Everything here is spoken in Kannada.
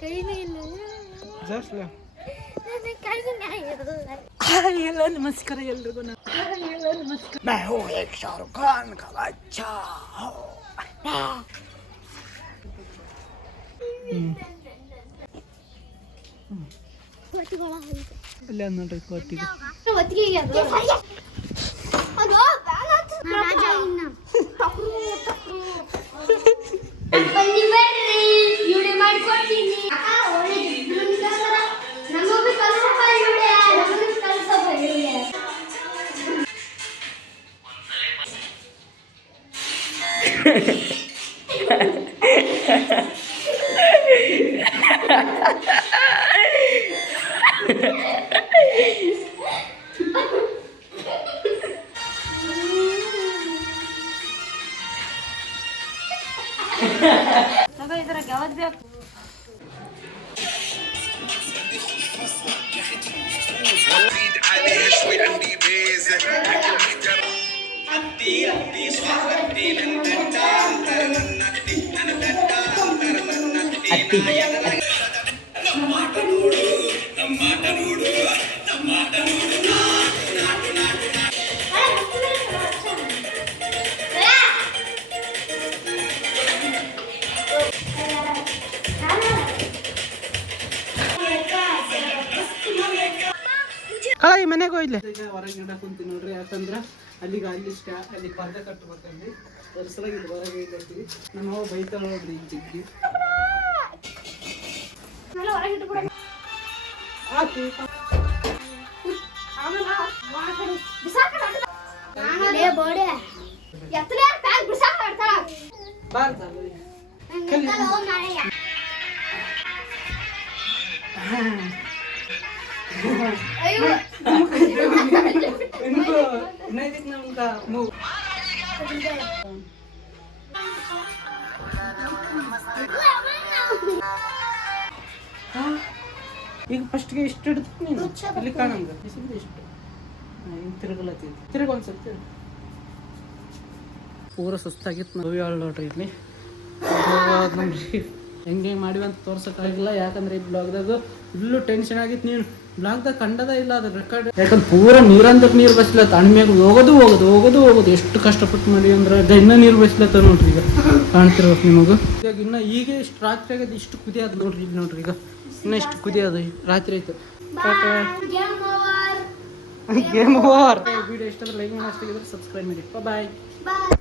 हेलो नमस्कार ಎಲ್ರಿಗೂ मैं हूँ एक शाहरुख खान का बच्चा ಇಲ್ಲ ನೋಡ್ರಿ ಕೋತಿಗೆ ಕಳಾಯಿ ಮನೆಗೆ ಹೋಯ್ಲೆ ಹೊರಗೆ ಗಿಡ ಕುಂತಿ ನೋಡ್ರಿ ಯಾಕಂದ್ರೆ ಅಲ್ಲಿಗೆ ಅಲ್ಲಿ ಪರ್ದ ಕಟ್ಟಬೇಕಲ್ಲಿ ವರ್ಷಲಾಗಿ ಹೊರಗೆ ಕಟ್ತೀವಿ ನಮ್ಮ ಬೈತಾಳ ನೋಡ್ರಿ ಜಿಗ್ಗಿ ಈಗ ಫಸ್ಟ್ಗೆ ಇಷ್ಟು ಹಿಡಿದು ನೀನು ಇಲ್ಲಿ ಕಾಣಂಗ ಇಷ್ಟು ಹಿಂಗೆ ತಿರುಗಲತ್ತಿ ತಿರುಗ ಒಂದ್ಸತಿ ಪೂರ ಸುಸ್ತಾಗಿತ್ತು ನಾವು ನೋಡ್ರಿ ಇಲ್ಲಿ ನಮ್ರಿ ಹೆಂಗೆ ಮಾಡಿವಿ ಅಂತ ತೋರ್ಸೋಕ್ಕಾಗಿಲ್ಲ ಯಾಕಂದ್ರೆ ಈ ಬ್ಲಾಗ್ದಾಗ ಫುಲ್ಲು ಟೆನ್ಷನ್ ಆಗಿತ್ತು ನೀನು ಬ್ಲಾಗ್ದಾಗ ಕಂಡದ ಇಲ್ಲ ಅದು ರೆಕಾರ್ಡ್ ಯಾಕಂದ್ರೆ ಪೂರ ನೀರಂದ್ರೆ ನೀರು ಬಸ್ಲತ್ತ ಅಣ್ಮ್ಯಾಗ ಹೋಗೋದು ಎಷ್ಟು ಕಷ್ಟಪಟ್ಟು ಮಾಡಿ ಅಂದ್ರೆ ಇನ್ನೂ ನೀರು ಬಸ್ಲತ್ತ ನೋಡ್ರಿ ಈಗ ಕಾಣ್ತಿರ್ಬೇಕು ನಿಮಗೂ ಇವಾಗ ಇನ್ನು ಈಗ ಇಷ್ಟು ರಾತ್ರಿ ಆಗೋದು ಇಷ್ಟು ಕುದಿಯೋದು ನೋಡ್ರಿ ಈಗ ನೋಡ್ರಿ ಈಗ ಇನ್ನೂ ಇಷ್ಟು ಕುದಿಯೋದು ರಾತ್ರಿ ಆಯ್ತು ಗೇಮ್ ಓವರ್ ವಿಡಿಯೋ ಇಷ್ಟ ಲೈಕ್ ಮಾಡಿ ಅಷ್ಟಾಗಿದ್ರೆ ಸಬ್ಸ್ಕ್ರೈಬ್ ಮಾಡಿ ಬಾಯ್